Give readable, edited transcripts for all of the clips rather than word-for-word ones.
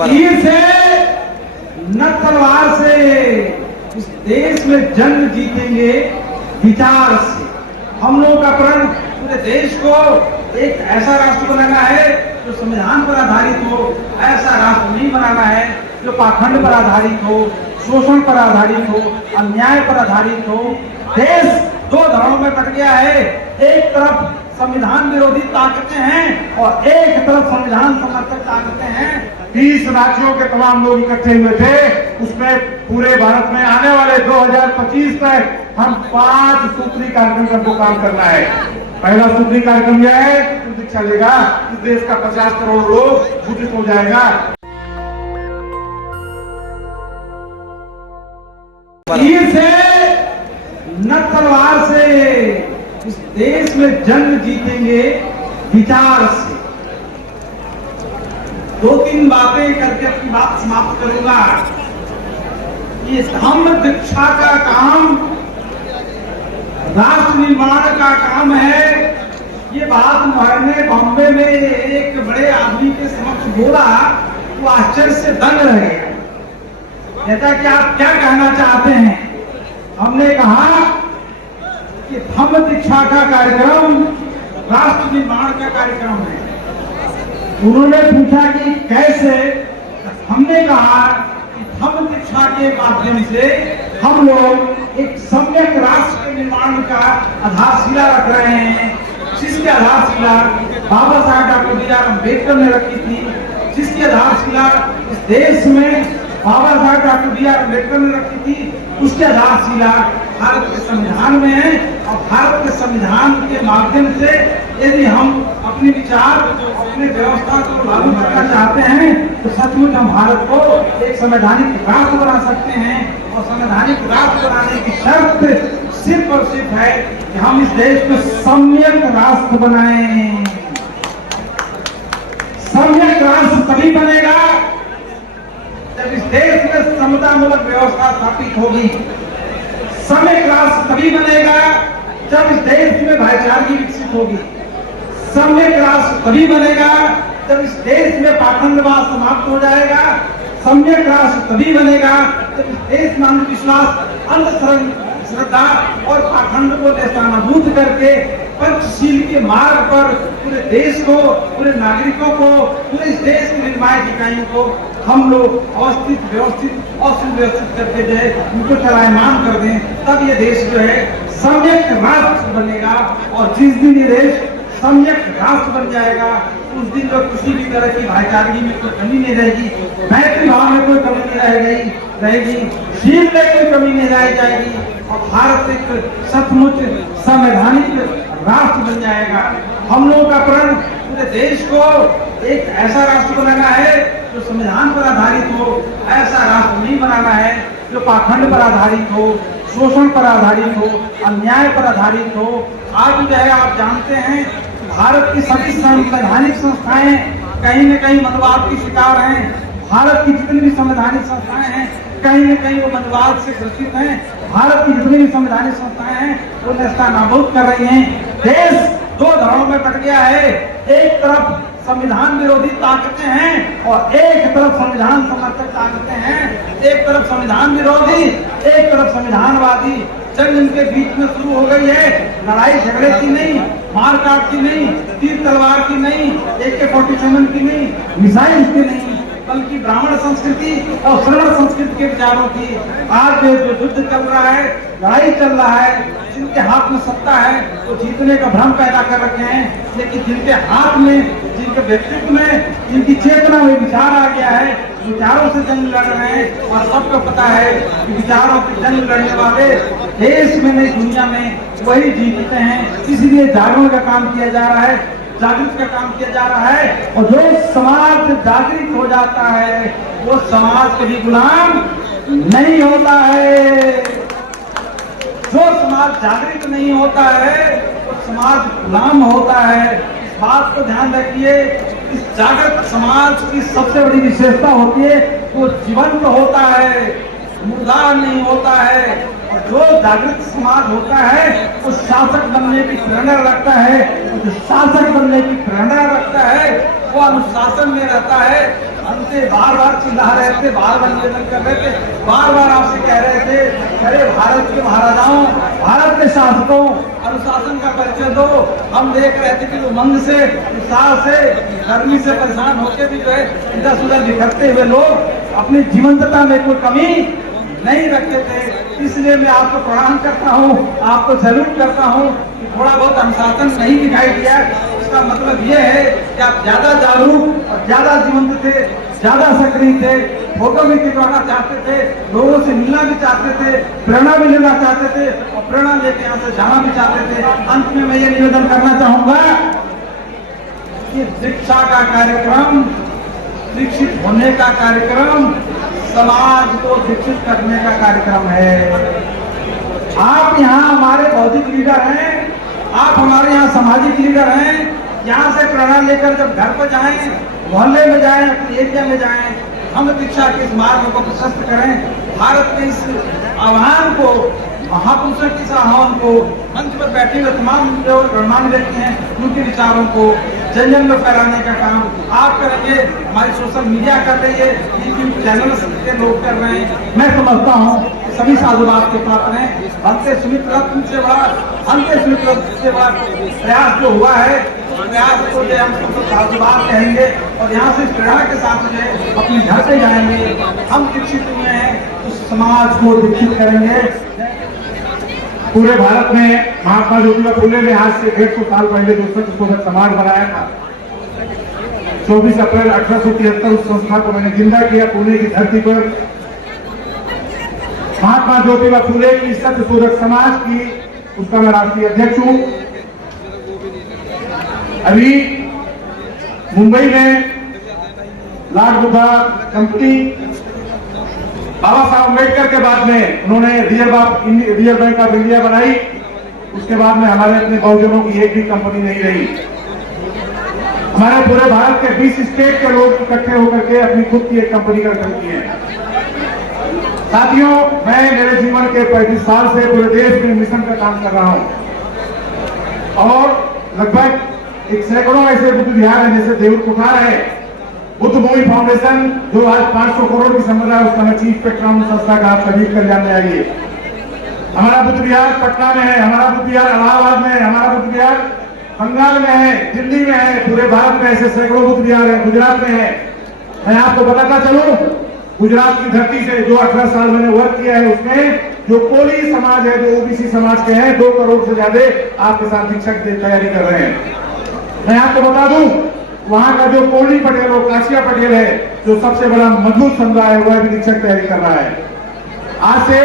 तीर से न तलवार से इस देश में जंग जीतेंगे विचार से। हम लोगों का प्रण पूरे देश को एक ऐसा राष्ट्र बनाना है जो संविधान पर आधारित हो, ऐसा राष्ट्र नहीं बनाना है जो पाखंड पर आधारित हो, शोषण पर आधारित हो, अन्याय पर आधारित हो। देश दो धड़ों में कट गया है। एक तरफ संविधान विरोधी ताकतें हैं और एक तरफ संविधान समर्थक ताकतें हैं। 30 राज्यों के तमाम लोग इकट्ठे हुए थे। उसमें पूरे भारत में आने वाले 2025 तक हम 5 सूत्री कार्यक्रम पर को काम करना है। पहला सूत्री कार्यक्रम यह है कि शिक्षा लेगा, इस देश का 50 करोड़ लोग शिक्षित हो जाएगा। तीर से न तलवार से इस देश में जंग जीतेंगे विचार से। 2-3 बातें करके अपनी बात समाप्त करूंगा। ये धम्म दीक्षा का काम राष्ट्र निर्माण का काम है। ये बात मैंने बॉम्बे में एक बड़े आदमी के समक्ष बोला, वो आश्चर्य से दंग रह गया। कहता कि आप क्या कहना चाहते हैं? हमने कहा कि धम्म दीक्षा का कार्यक्रम राष्ट्र निर्माण का कार्यक्रम है। उन्होंने पूछा कि कैसे? हमने कहा कि धम्म दीक्षा के माध्यम से हम लोग एक सम्यक राष्ट्र के निर्माण का आधारशिला रख रहे हैं, जिसकी आधारशिला बाबा साहब डॉक्टर बी.आर. अम्बेडकर ने रखी थी, जिसकी आधारशिला इस देश में बाबा साहब डॉक्टर बी.आर. अम्बेडकर ने रखी थी, उसके आधारशिला भारत के संविधान में है। और भारत के संविधान के माध्यम से यदि हम अपने विचार, अपने व्यवस्था को लागू करना चाहते हैं तो सचमुच हम भारत को एक संवैधानिक राष्ट्र बना सकते हैं। और संवैधानिक राष्ट्र बनाने की शर्त सिर्फ और सिर्फ है कि हम इस देश को सम्यक राष्ट्र बनाएं। सम्यक राष्ट्र तभी बनेगा जब इस देश में समतामूलक व्यवस्था स्थापित होगी। सम्यक राष्ट्र तभी बनेगा जब इस देश में भाईचारगी विकसित होगी। सम्यक राष्ट्र तभी बनेगा जब इस देश में पाखंडवाद समाप्त हो जाएगा। सम्यक राष्ट्र तभी बनेगा जब इस देश में अंधविश्वास, अंधश्रद्धा और पाखंड को नेस्तनाबूद करके पंचशील के मार्ग पर पूरे देश को, पूरे नागरिकों को, पूरे इस देश की निर्णायक इकाइयों को हम लोग अवस्थित, व्यवस्थित और सुव्यवस्थित करके जो है उनको चलायमान कर दें। तब ये देश जो है सम्यक राष्ट्र बनेगा। और जिस दिन ये देश सम्यक राष्ट्र बन जाएगा उस दिन जो किसी भी तरह की भाईचारगी में कोई कमी नहीं रहेगी, मैत्री भाव में कोई कमी नहीं रहेगी, शील में कोई कमी नहीं रह जाएगी और भारत एक सचमुच संवैधानिक राष्ट्र बन जाएगा। हम लोगों का प्रण पूरे देश को एक ऐसा राष्ट्र बनाना है जो संविधान पर आधारित हो, ऐसा राष्ट्र नहीं बनाना है जो पाखंड पर आधारित हो, शोषण पर आधारित हो, अन्याय पर आधारित हो। आज जो है आप जानते हैं भारत की सभी संवैधानिक संस्थाएं कहीं न कहीं मनवाद की शिकार हैं। भारत की जितनी भी संवैधानिक संस्थाएं हैं कहीं न कहीं वो मनवाद से ग्रसित हैं। भारत की जितनी भी संवैधानिक संस्थाएं हैं वो नेस्तनाबूद कर रही हैं। देश दो धड़ों में कट गया है। एक तरफ संविधान विरोधी ताकतें हैं और एक तरफ संविधान समर्थक ताकतें हैं। एक तरफ संविधान विरोधी, एक तरफ संविधानवादी। जंग इनके बीच में शुरू हो गई है। लड़ाई झगड़े की नहीं, मारकाट की नहीं, तीर तलवार की नहीं, AK-47 की नहीं, मिसाइल की नहीं, बल्कि ब्राह्मण संस्कृति और श्रवण संस्कृति के विचारों की। आज जो युद्ध चल रहा है, लड़ाई चल रहा है, जिनके हाथ में सत्ता है वो जीतने का भ्रम पैदा कर रखे हैं। लेकिन जिनके हाथ में, जिनके व्यक्तित्व में, जिनकी चेतना में विचार आ गया है, विचारों से जंग लड़ रहे हैं। और सबको पता है कि विचारों से जंग लड़ने वाले देश में नहीं दुनिया में वही जीतते हैं। इसलिए जागरण का काम किया जा रहा है, जागृत का काम किया जा रहा है। और जो समाज जागृत हो जाता है वो समाज कभी गुलाम नहीं होता है। जो समाज जागृत नहीं होता है वो समाज गुलाम होता है। इस बात को ध्यान रखिए। इस जागृत समाज की सबसे बड़ी विशेषता होती है वो जीवंत होता है, मुर्दा नहीं होता है। और जो जागृत समाज होता है वो शासक बनने की प्रेरणा रखता है। और जो शासक बनने की प्रेरणा रखता है वो अनुशासन में रहता है। हमसे बार बार चिल्ला रहे थे, बार बार निवेदन कर रहे थे, बार बार आपसे कह रहे थे, अरे भारत के महाराजाओं, भारत के शासकों, अनुशासन का परिचय दो। हम देख रहे थे कि उमंग से, उत्साह से, गर्मी से परेशान होकर भी जो है इधर उधर बिखरते हुए लोग अपनी जीवंतता में कोई कमी नहीं रखते थे। इसलिए मैं आपको प्रणाम करता हूँ, आपको सैल्यूट करता हूँ कि थोड़ा बहुत अनुशासन नहीं दिखाई दिया। इसका मतलब ये है कि आप ज्यादा जागरूक और ज्यादा जीवंत थे, ज्यादा सक्रिय थे, फोटो भी खिंचवाना चाहते थे, लोगों से मिलना भी चाहते थे, प्रेरणा भी लेना चाहते थे और प्रेरणा लेके यहाँ से जाना भी चाहते थे। अंत में मैं ये निवेदन करना चाहूंगा कि शिक्षा का कार्यक्रम, शिक्षित होने का कार्यक्रम समाज को शिक्षित करने का कार्यक्रम है। आप यहाँ हमारे बौद्धिक लीडर हैं, आप हमारे यहाँ सामाजिक लीडर हैं। यहाँ से प्रेरणा लेकर जब घर पर जाएं, मोहल्ले में जाएं, अपने एरिया में जाएं, हम शिक्षा के इस मार्ग को प्रशस्त करें। भारत के इस आह्वान को, महापुरुषों के इस आह्वान को, मंच पर बैठे हुए तमाम जो गणमान्य व्यक्ति हैं उनके विचारों को जन जन में फैलाने का काम आप करेंगे, हमारी सोशल मीडिया कर रही है, यूट्यूब चैनल के लोग कर रहे हैं। मैं समझता हूँ सभी साधुवाद के पात्र हैं। हमसे सुमित रत्न से बड़ा, हमसे सुमित रत्न से बड़ा प्रयास जो हुआ है, प्रयास को जो हम सबको साधुवाद कहेंगे और यहाँ से प्रेरणा के साथ जो है अपने घर से जाएंगे। हम शिक्षित हुए हैं तो समाज को विकसित करेंगे। पूरे भारत में महात्मा ज्योतिबा फुले ने आज से 150 साल पहले जो सत्य शोधक समाज बनाया था, 24 अप्रैल 1873 उस संस्था को मैंने जिंदा किया पुणे की धरती पर। महात्मा ज्योतिबा फुले की सत्य शोधक समाज की, उसका मैं राष्ट्रीय अध्यक्ष हूं। अभी मुंबई में लॉर्ड बुद्धा कंपनी, बाबा साहब अम्बेडकर के बाद में उन्होंने रिजर्व बैंक ऑफ इंडिया बनाई। उसके बाद में हमारे अपने बहुजनों की एक भी कंपनी नहीं रही। हमारे पूरे भारत के 20 स्टेट के लोग इकट्ठे होकर के अपनी खुद की एक कंपनी का गठन किए हैं। साथियों, मैं मेरे जीवन के 35 साल से पूरे देश में मिशन का काम कर रहा हूं और लगभग एक सैकड़ों ऐसे बुद्ध विहार हैं, जैसे देवल कुठार है, बुद्ध भूमि फाउंडेशन जो आज 500 करोड़ की संपदा है, उसका मैं चीफ पेट्रॉन संस्था का आप सभी कल्याण में आइए। हमारा बुद्ध विहार पटना में है, हमारा बुद्ध विहार इलाहाबाद में है, हमारा बुद्ध विहार बंगाल में है, दिल्ली में है। पूरे भारत में ऐसे सैकड़ों बुद्ध विहार है, गुजरात में है। मैं आपको बताता चलूं, गुजरात की धरती से जो 18 साल मैंने वर्क किया है, उसमें जो कोली समाज है, जो ओबीसी समाज के हैं, 2 करोड़ से ज्यादा आपके साथ शिक्षक की तैयारी कर रहे हैं। मैं आपको बता दूं, वहां का जो कोली पटेल और काशिया पटेल है, जो सबसे बड़ा मजबूत समुदाय है, वह भी शिक्षक तैयारी कर रहा है। आज से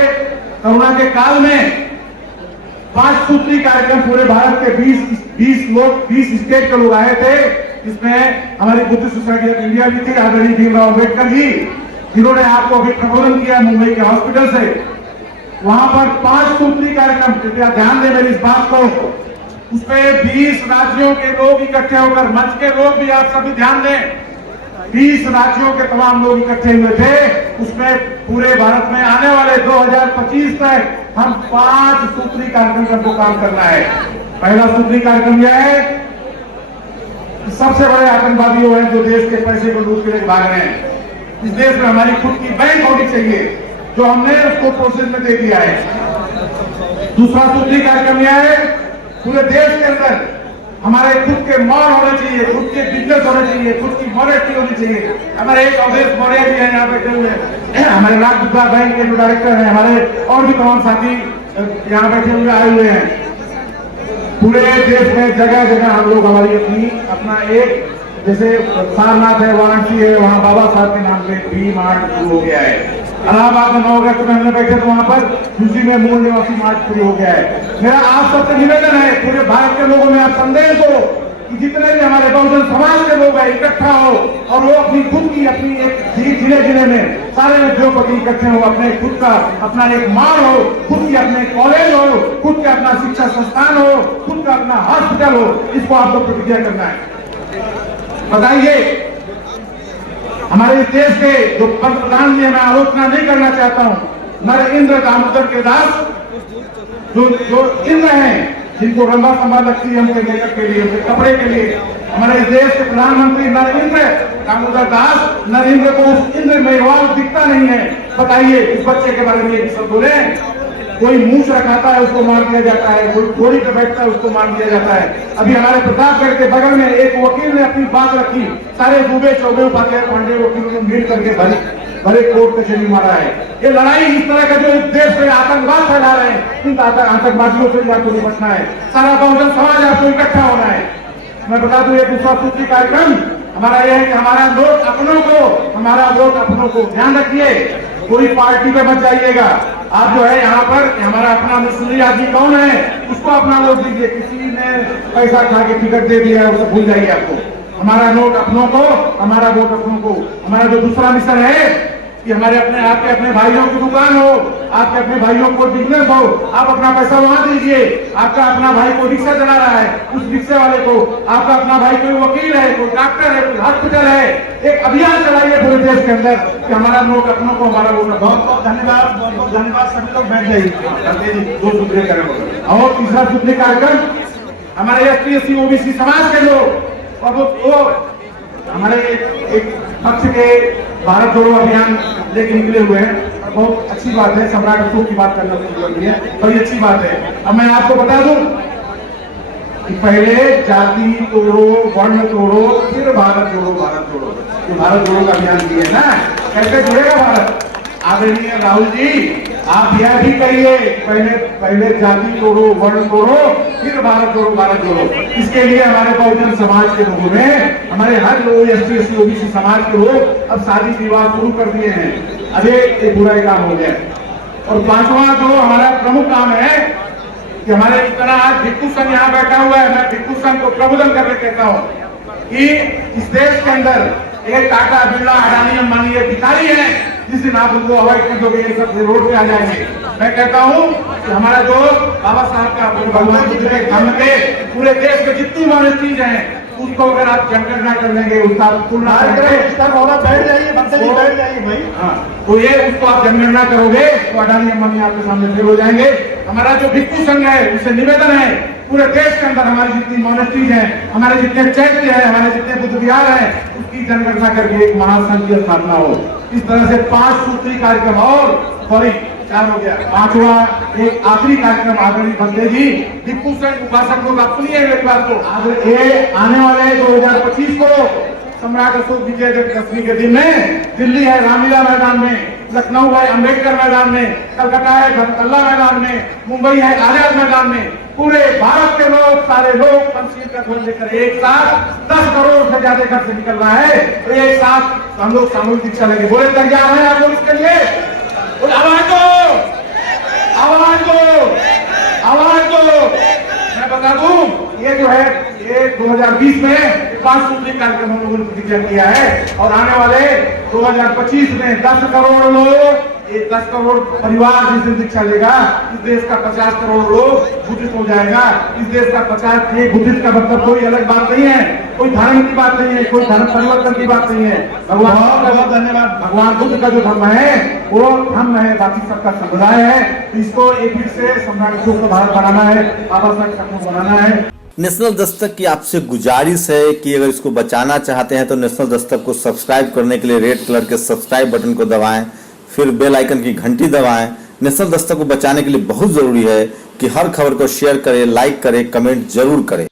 कोरोना के काल में 5 सूत्री कार्यक्रम पूरे भारत के 20 स्टेट के लोग आए थे। इसमें हमारी बुद्ध सोसाइटी ऑफ इंडिया भी थी, आदरणीय भीमराव अम्बेडकर जी, जिन्होंने आपको अभी प्रबोधन किया मुंबई के हॉस्पिटल से। वहां पर 5 सूत्री कार्यक्रम, कृपया ध्यान दें मेरी इस बात को, उसमें 20 राज्यों के लोग इकट्ठे होकर, मंच के लोग भी आप सभी ध्यान दें, 20 राज्यों के तमाम लोग इकट्ठे हुए थे। उसमें पूरे भारत में आने वाले 2025 तक हम 5 सूत्री कार्यक्रम का हमको काम करना है। पहला सूत्री कार्यक्रम यह है, सबसे बड़े आतंकवादी वो हैं जो देश के पैसे को लूट के लिए भाग रहे हैं। इस देश में हमारी खुद की बैंक होनी चाहिए, जो हमने उसको प्रोसेस में दे दिया है। दूसरा सूत्री कार्यक्रम यह है, पूरे देश के अंदर हमारे खुद के मॉल होने चाहिए, खुद के बिजनेस होने चाहिए, खुद की मॉनेटरी होनी चाहिए। हमारे एक अवधेश मौर्य भी है यहाँ बैठे हुए, हमारे लाख बुद्धा बैंक के जो डायरेक्टर हैं, हमारे और भी तमाम साथी यहाँ बैठे हुए आए हुए हैं। पूरे देश में जगह जगह हम लोग हमारी अपना एक, जैसे सारनाथ है, वाराणसी है, वहाँ बाबा साहब के नाम से भी मार्ट शुरू हो गया है। इलाहाबाद में 9 अगस्त में हमने बैठे तो वहाँ पर दूसरी में मूल निवासी मार्च शुरू हो गया है। मेरा आप सबसे निवेदन है, पूरे भारत के लोगों में आप संदेश दो कि जितने भी हमारे बहुजन समाज के लोग हैं इकट्ठा हो और वो अपनी खुद की, अपनी एक जिले में सारे उद्योगपति इकट्ठे हो, अपने खुद का अपना एक मार्ग हो, खुद की अपने कॉलेज हो, खुद का अपना शिक्षा संस्थान हो, खुद का अपना हॉस्पिटल हो। इसको आपको प्रतिज्ञा करना है। बताइए, हमारे इस देश के जो पंतप्रधान जी, मैं आलोचना नहीं करना चाहता हूं, नर इंद्र दामोदर के दास जो इंद्र हैं, जिनको रंगा संभा लगती है हमके मेकअप के लिए, हमके कपड़े के लिए, हमारे इस देश के प्रधानमंत्री नरेंद्र दामोदर दास, नरेंद्र को उस इंद्र मेघवाल दिखता नहीं है। बताइए उस बच्चे के बारे में ये सब बोले। कोई मूछ रखाता है उसको मार दिया जाता है, कोई घोड़ी पे बैठता है उसको मार दिया जाता है। अभी हमारे प्रतापगढ़ के बगल में एक वकील ने अपनी बात रखी, सारे दुबे चौबे उपाध्याय पांडे वकील ने मिल करके भरे कोर्ट कचहरी मारा है। ये लड़ाई इस तरह का जो इस देश में आतंकवाद फैला रहे हैं, इन आतंकवादियों से आपको निपटना है। सारा बहुजन समाज आपको इकट्ठा होना है। मैं बता दूं एक दूसरा सूची कार्यक्रम हमारा यह है कि हमारा वोट अपनों को, हमारा वोट अपनों को। ध्यान रखिए, कोई पार्टी पे मत जाइएगा। आप जो है यहाँ पर हमारा अपना मुस्लिम आदमी कौन है उसको अपना वोट दीजिए। किसी ने पैसा खा के टिकट दे दिया है उसे भूल जाइए। आपको हमारा वोट अपनों को, हमारा वोट अपनों को। हमारा जो दूसरा मिशन है कि हमारे आपके अपने भाइयों की दुकान हो, आपके अपने भाइयों को बिजनेस हो, आप अपना पैसा वहां दीजिए। आपका अपना भाई कोई रिक्शा चला रहा है, उस रिक्शे वाले को, आपका अपना भाई कोई वकील है, कोई डॉक्टर है, कोई हॉस्पिटल है, एक अभियान चलाइए पूरे देश के अंदर कि हमारा वोट अपनों को, हमारा वोट। बहुत बहुत धन्यवाद, बहुत बहुत धन्यवाद। सभी लोग बैठ जाइए, दो सूत्रीय करें। और तीसरा सूत्रीय कार्यक्रम हमारे ST/SC OBC समाज के लोग और वो हमारे एक पक्ष के भारत जोड़ो अभियान लेके निकले हुए हैं। बहुत अच्छी बात है, सम्राट अशोक की बात करना जरूरी है, बड़ी अच्छी बात है। अब मैं आपको बता दूं कि पहले जाति तोड़ो, वर्ण तोड़ो, फिर भारत जोड़ो, भारत जोड़ो। जो भारत जोड़ो का अभियान किया है ना, कैसे जुड़ेगा भारत? आदरणीय राहुल जी, आप यह भी कहिए पहले जाति तोड़ो, वर्ण तोड़ो, फिर भारत जोड़ो, भारत जोड़ो। इसके लिए हमारे बहुजन समाज के लोगों ने, हमारे हर लोग ST/SC OBC समाज के लोग अब शादी विवाह शुरू कर दिए हैं। अब ये बुरा काम हो गया। और पांचवा जो हमारा प्रमुख काम है कि हमारे इतना आज भिक्षु संघ यहाँ बैठा हुआ है। मैं भिक्षु संघ को प्रबोधन करके कहता हूँ कि इस देश के अंदर एक टाटा, बिरला, अडानी, अंबानी ये भिखारी है। जिस दिन आप उनको अवॉइड कर दोगे ये सब रोड पे आ जाएंगे। मैं कहता हूँ कि हमारा जो बाबा साहब का भगवान बुद्ध के धर्म के पूरे देश में जितनी मॉनेस्ट्रीज हैं उसको अगर आप जनगणना कर लेंगे, उसका पूर्ण बैठ जाइए भाई। हाँ, तो ये उसको आप जनगणना करोगे तो अडानी अंबानी आपके सामने फेल हो जाएंगे। हमारा जो भिक्षु संघ है उससे निवेदन है पूरे देश के अंदर हमारी जितनी मॉनेस्ट्रीज हैं, हमारे जितने चैत्य है, हमारे जितने बुद्ध विहार है, उसकी जनगणना करके एक महासंघ की स्थापना हो। इस तरह से 5 सूत्री कार्यक्रम और सॉरी 4 हो गया। 5वां एक आखिरी कार्यक्रम आदरणीय बंदे जी भिक्षु संघ उपासक लोग आप सुनिए मेरी बात को। ये आने वाले 2025 को सम्राट अशोक विजयदशमी के दिन में दिल्ली है रामलीला मैदान में, लखनऊ है अम्बेडकर मैदान में, कलकत्ता है धनकल्ला मैदान में, मुंबई है आजाद मैदान में। पूरे भारत के लोग, सारे लोग पंचशील का ध्वज लेकर एक साथ 10 करोड़ से ज्यादा घर से निकल रहा है। तो एक साथ हम लोग सामूहिक दीक्षा लेंगे। बोले तैयार है आप लोग इसके लिए? आवाज दो, आवाज दो, आवाज दो। मैं बता दूं ये जो है ये 2020 में 5 सूत्री कार्यक्रम हम लोगों ने प्रतिज्ञा किया है और आने वाले 2025 में 10 करोड़ लोग, 10 करोड़ परिवार जिस दिन दीक्षा लेगा, इस देश का 50 करोड़ लोग बुद्धिस्ट हो जाएगा। इस देश का 50 ये बुद्धिस्ट का मतलब कोई अलग बात नहीं है, कोई धर्म की बात नहीं है, कोई धर्म परिवर्तन की बात नहीं है। भगवान का बहुत धन्यवाद। भगवान बुद्ध का जो धर्म है वो धर्म है, बाकी सबका समुदाय है। इसको एक फिर से सम्राट अशोक का भारत बनाना है, बाबा साहब सपना बनाना है। नेशनल दस्तक की आपसे गुजारिश है कि अगर इसको बचाना चाहते हैं तो नेशनल दस्तक को सब्सक्राइब करने के लिए रेड कलर के सब्सक्राइब बटन को दबाएं, फिर बेल आइकन की घंटी दबाएं। नेशनल दस्तक को बचाने के लिए बहुत जरूरी है कि हर खबर को शेयर करें, लाइक करें, कमेंट जरूर करें।